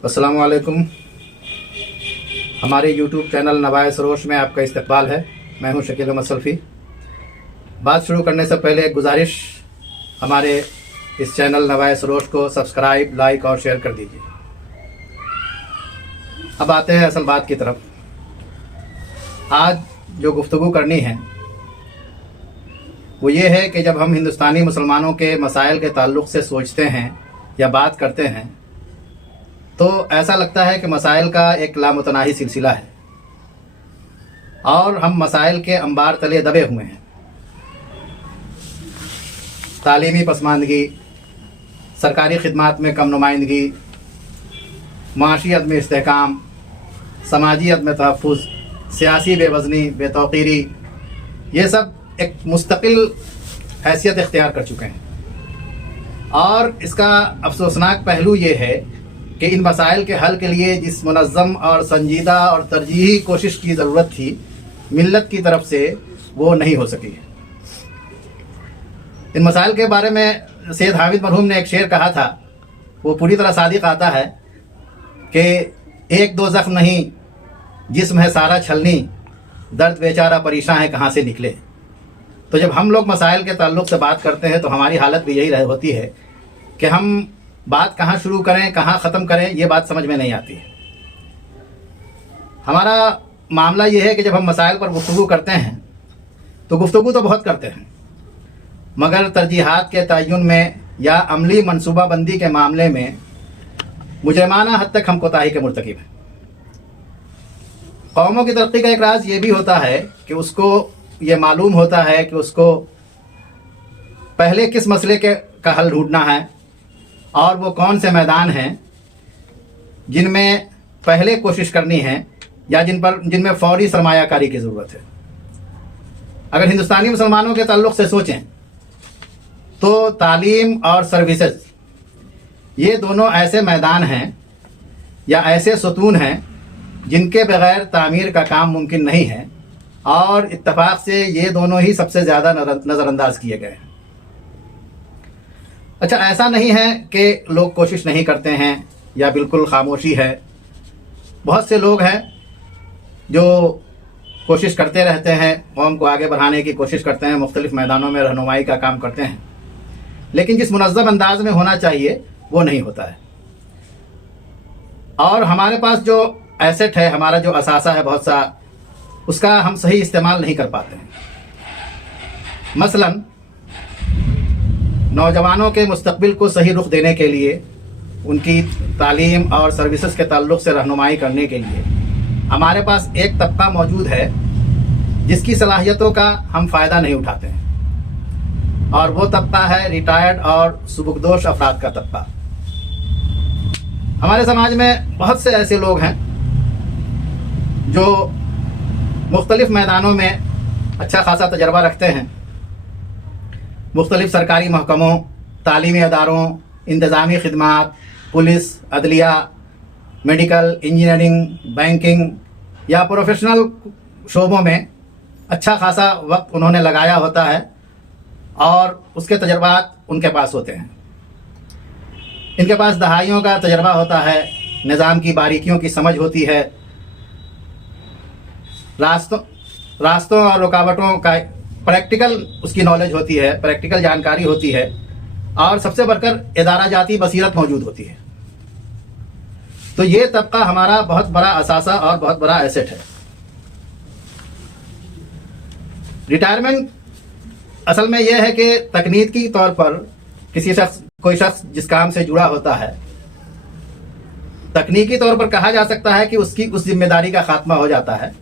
अस्सलाम वालेकुम। हमारे यूट्यूब चैनल नवाए सरोश में आपका इस्तकबाल है। मैं हूं शकील अहमद सल्फ़ी। बात शुरू करने से पहले एक गुजारिश, हमारे इस चैनल नवाए सरोश को सब्सक्राइब, लाइक और शेयर कर दीजिए। अब आते हैं असल बात की तरफ। आज जो गुफ्तगू करनी है वो ये है कि जब हम हिंदुस्तानी मुसलमानों के मसाइल के ताल्लुक़ से सोचते हैं या बात करते हैं तो ऐसा लगता है कि मसाइल का एक लामुतनाही सिलसिला है और हम मसाइल के अंबार तले दबे हुए हैं। तालीमी पसमानदगी, सरकारी खिदमात में कम नुमाइंदगी, माशी अदम इस्तेहकाम, समाजी अदम तहफ़्फ़ुज़, सियासी बेवज़नी, बेतौक़ीरी, ये सब एक मुस्तकिल हैसियत इख्तियार कर चुके हैं। और इसका अफसोसनाक पहलू ये है कि इन मसाइल के हल के लिए जिस मुनज़्ज़म और संजीदा और तरजीही कोशिश की ज़रूरत थी मिल्लत की तरफ से, वो नहीं हो सकी। इन मसाइल के बारे में सैयद हामिद मरहूम ने एक शेर कहा था, वो पूरी तरह सादिक आता है कि एक दो ज़ख्म नहीं, जिस्म है सारा छलनी, दर्द बेचारा परेशान है कहाँ से निकले। तो जब हम लोग मसाइल के ताल्लुक़ से बात करते हैं तो हमारी हालत भी यही होती है कि हम बात कहाँ शुरू करें, कहाँ ख़त्म करें, ये बात समझ में नहीं आती है। हमारा मामला ये है कि जब हम मसाइल पर गुफ्तगू करते हैं तो गुफ्तगू तो बहुत करते हैं, मगर तरजीहात के तयन में या अमली मनसूबाबंदी के मामले में मुजरमाना हद तक हम कोताही के मुर्तकिब हैं। कौमों की तरक्की का एक राज ये भी होता है कि उसको ये मालूम होता है कि उसको पहले किस मसले का हल ढूंढना है और वो कौन से मैदान हैं जिनमें पहले कोशिश करनी है या जिनमें फौरी सरमायाकारी की ज़रूरत है। अगर हिंदुस्तानी मुसलमानों के ताल्लुक़ से सोचें तो तालीम और सर्विसेज, ये दोनों ऐसे मैदान हैं या ऐसे सतून हैं जिनके बग़ैर तामीर का काम मुमकिन नहीं है, और इत्तफाक से ये दोनों ही सबसे ज़्यादा नज़रअंदाज किए गए हैं। अच्छा, ऐसा नहीं है कि लोग कोशिश नहीं करते हैं या बिल्कुल खामोशी है। बहुत से लोग हैं जो कोशिश करते रहते हैं, कौम को आगे बढ़ाने की कोशिश करते हैं, मुख्तलिफ़ मैदानों में रहनुमाई का काम करते हैं, लेकिन जिस मुनज़्ज़म अंदाज में होना चाहिए वो नहीं होता है। और हमारे पास जो एसेट है, हमारा जो असासा है बहुत सा, उसका हम सही इस्तेमाल नहीं कर पाते हैं। मसलन नौजवानों के मुस्तकबिल को सही रुख देने के लिए, उनकी तालीम और सर्विसेज के ताल्लुक़ से रहनुमाई करने के लिए हमारे पास एक तबका मौजूद है जिसकी सलाहियतों का हम फ़ायदा नहीं उठाते हैं, और वो तबका है रिटायर्ड और सुबुकदोश अफराद का तबका। हमारे समाज में बहुत से ऐसे लोग हैं जो मुख्तलिफ़ मैदानों में अच्छा खासा तजर्बा रखते हैं, मुख्तलिफ़ सरकारी महकमों, तालीमी अदारों, इंतज़ामी खिदमात, पुलिस, अदलिया, मेडिकल, इंजीनियरिंग, बैंकिंग या प्रोफेशनल शोबों में अच्छा खासा वक्त उन्होंने लगाया होता है और उसके तजर्बात उनके पास होते हैं। इनके पास दहाइयों का तजर्बा होता है, निज़ाम की बारीकियों की समझ होती है, रास्तों और रुकावटों का प्रैक्टिकल उसकी नॉलेज होती है, प्रैक्टिकल जानकारी होती है, और सबसे बढ़कर इदारा जाती बसीरत मौजूद होती है। तो ये तबका हमारा बहुत बड़ा असासा और बहुत बड़ा एसेट है। रिटायरमेंट असल में यह है कि तकनीकी तौर पर कोई शख्स जिस काम से जुड़ा होता है, तकनीकी तौर पर कहा जा सकता है कि उसकी उस जिम्मेदारी का खात्मा हो जाता है,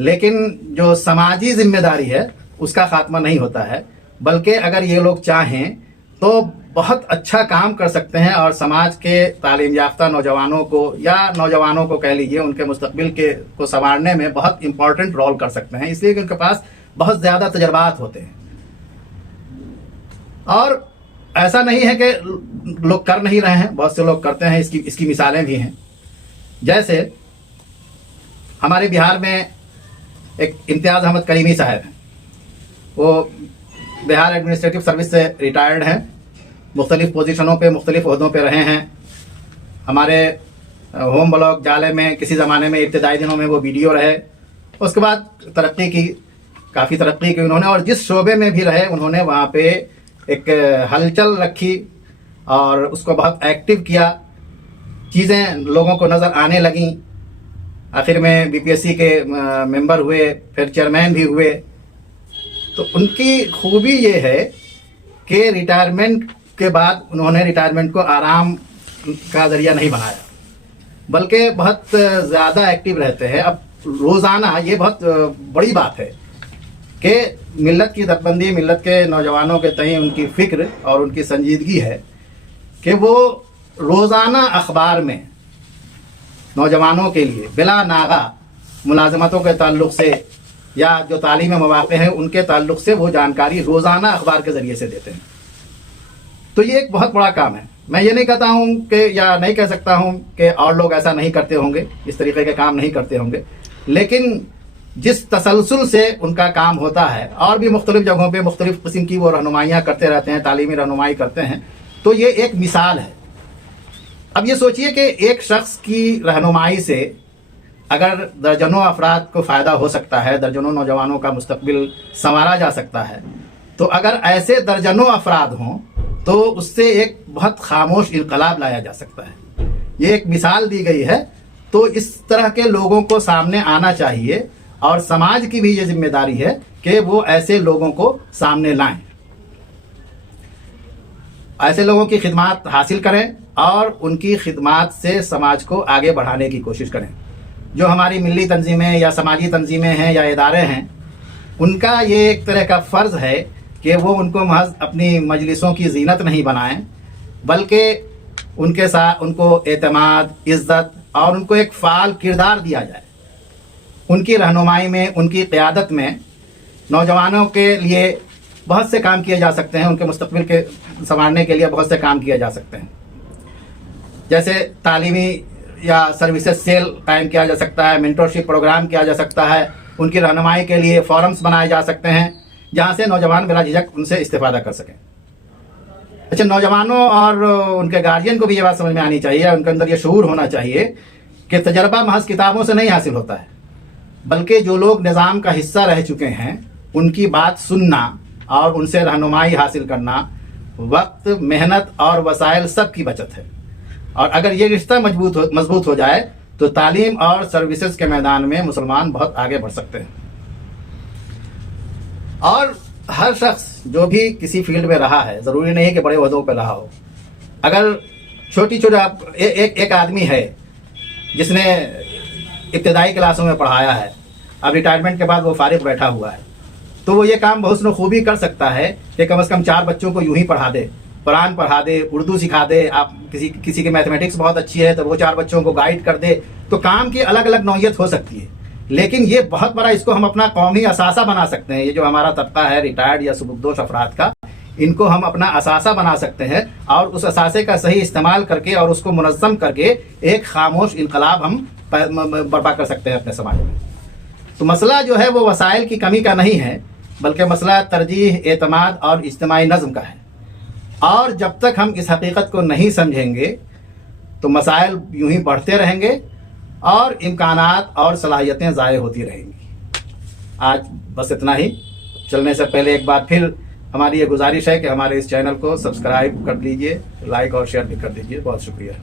लेकिन जो समाजी जिम्मेदारी है उसका खात्मा नहीं होता है। बल्कि अगर ये लोग चाहें तो बहुत अच्छा काम कर सकते हैं और समाज के तालीम याफ्ता नौजवानों को या नौजवानों को कह लीजिए, उनके मुस्तकबिल को संवारने में बहुत इंपॉर्टेंट रोल कर सकते हैं, इसलिए कि उनके पास बहुत ज़्यादा तजर्बात होते हैं। और ऐसा नहीं है कि लोग कर नहीं रहे हैं, बहुत से लोग करते हैं। इसकी मिसालें भी हैं। जैसे हमारे बिहार में एक इम्तियाज़ अहमद करीमी साहब हैं, वो बिहार एडमिनिस्ट्रेटिव सर्विस से रिटायर्ड हैं, मुख्तलिफ़ पोजीशनों पे, मुख्तलिफ़ ओहदों पे रहे हैं। हमारे होम ब्लॉग जाले में किसी ज़माने में इब्तदाई दिनों में वो वीडियो रहे, उसके बाद तरक्की की, काफ़ी तरक्की की उन्होंने, और जिस शोबे में भी रहे उन्होंने वहाँ पे एक हलचल रखी और उसको बहुत एक्टिव किया, चीज़ें लोगों को नज़र आने लगीं। आखिर में बीपीएससी के मेंबर हुए, फिर चेयरमैन भी हुए। तो उनकी खूबी ये है कि रिटायरमेंट के बाद उन्होंने रिटायरमेंट को आराम का ज़रिया नहीं बनाया, बल्कि बहुत ज़्यादा एक्टिव रहते हैं। अब रोज़ाना, ये बहुत बड़ी बात है कि मिल्लत की दरबंदी, मिल्लत के नौजवानों के तय उनकी फ़िक्र और उनकी संजीदगी है कि वो रोज़ाना अखबार में नौजवानों के लिए बिला नागा मुलाजमतों के ताल्लुक़ से या जो तालीमी मौक़े हैं उनके ताल्लुक़ से वो जानकारी रोज़ाना अखबार के ज़रिए से देते हैं। तो ये एक बहुत बड़ा काम है। मैं ये नहीं कहता हूँ कि, या नहीं कह सकता हूँ कि और लोग ऐसा नहीं करते होंगे, इस तरीके के काम नहीं करते होंगे, लेकिन जिस तसलसल से उनका काम होता है, और भी मुख्तलिफ़ जगहों पे मुख्तलिफ़ किस्म की वो रहनुमाइयाँ करते रहते हैं, तालीमी रहनुमाई करते हैं, तो ये एक मिसाल है। अब ये सोचिए कि एक शख्स की रहनुमाई से अगर दर्जनों अफराद को फ़ायदा हो सकता है, दर्जनों नौजवानों का मुस्तकबिल संवारा जा सकता है, तो अगर ऐसे दर्जनों अफराद हों तो उससे एक बहुत खामोश इनकलाब लाया जा सकता है। ये एक मिसाल दी गई है। तो इस तरह के लोगों को सामने आना चाहिए और समाज की भी ये जिम्मेदारी है कि वो ऐसे लोगों को सामने लाएं, ऐसे लोगों की खिदमत हासिल करें और उनकी खिदमत से समाज को आगे बढ़ाने की कोशिश करें। जो हमारी मिली तंजीमें या समाजी तंजीमें हैं या इदारे हैं, उनका ये एक तरह का फ़र्ज़ है कि वो उनको महज अपनी मजलिसों की जीनत नहीं बनाएं, बल्कि उनके साथ उनको एतमाद, इज़्ज़त और उनको एक फ़ाल किरदार दिया जाए। उनकी रहनुमाई में, उनकी क़यादत में नौजवानों के लिए बहुत से काम किए जा सकते हैं, उनके मुस्तक़बिल के संवारने के लिए बहुत से काम किए जा सकते हैं। जैसे तालीमी या सर्विसेज सेल कायम किया जा सकता है, मेंटरशिप प्रोग्राम किया जा सकता है, उनकी रहनुमाई के लिए फोरम्स बनाए जा सकते हैं जहाँ से नौजवान बिला झिझक उनसे इस्तेफादा कर सकें। अच्छा, नौजवानों और उनके गार्जियन को भी ये बात समझ में आनी चाहिए, उनके अंदर ये शऊर होना चाहिए कि तजर्बा महज किताबों से नहीं हासिल होता है, बल्कि जो लोग निज़ाम का हिस्सा रह चुके हैं उनकी बात सुनना और उनसे रहनुमाई हासिल करना वक्त, मेहनत और वसाइल सब की बचत है। और अगर ये रिश्ता मजबूत हो जाए तो तालीम और सर्विसेज के मैदान में मुसलमान बहुत आगे बढ़ सकते हैं। और हर शख्स जो भी किसी फील्ड में रहा है, ज़रूरी नहीं है कि बड़े ओहदों पर रहा हो, अगर छोटी एक आदमी है जिसने इब्तदाई क्लासों में पढ़ाया है, अब रिटायरमेंट के बाद वो फारिग बैठा हुआ है, तो वो ये काम बहुत खूबी कर सकता है कि कम से कम 4 बच्चों को यूं ही पढ़ा दे, कुरान पढ़ा दे, उर्दू सिखा दे। आप किसी की मैथमेटिक्स बहुत अच्छी है तो वो 4 बच्चों को गाइड कर दे। तो काम की अलग अलग नौइयत हो सकती है, लेकिन ये बहुत बड़ा, इसको हम अपना कौमी असासा बना सकते हैं। ये जो हमारा तबका है रिटायर्ड या सुबुकदोश अफराद का, इनको हम अपना असासा बना सकते हैं और उस असासे का सही इस्तेमाल करके और उसको मुनज़्ज़म करके एक खामोश इनकलाब हम बर्पा कर सकते हैं अपने समाज में। तो मसला जो है वो वसाइल की कमी का नहीं है, बल्कि मसला तरजीह, एतमाद और इज्तिमाई नज़्म का है। और जब तक हम इस हकीकत को नहीं समझेंगे तो मसाइल यूं ही बढ़ते रहेंगे और इम्कानात और सलाहियतें ज़ाय होती रहेंगी। आज बस इतना ही। चलने से पहले एक बार फिर हमारी ये गुजारिश है कि हमारे इस चैनल को सब्सक्राइब कर लीजिए, लाइक और शेयर भी कर दीजिए। बहुत शुक्रिया।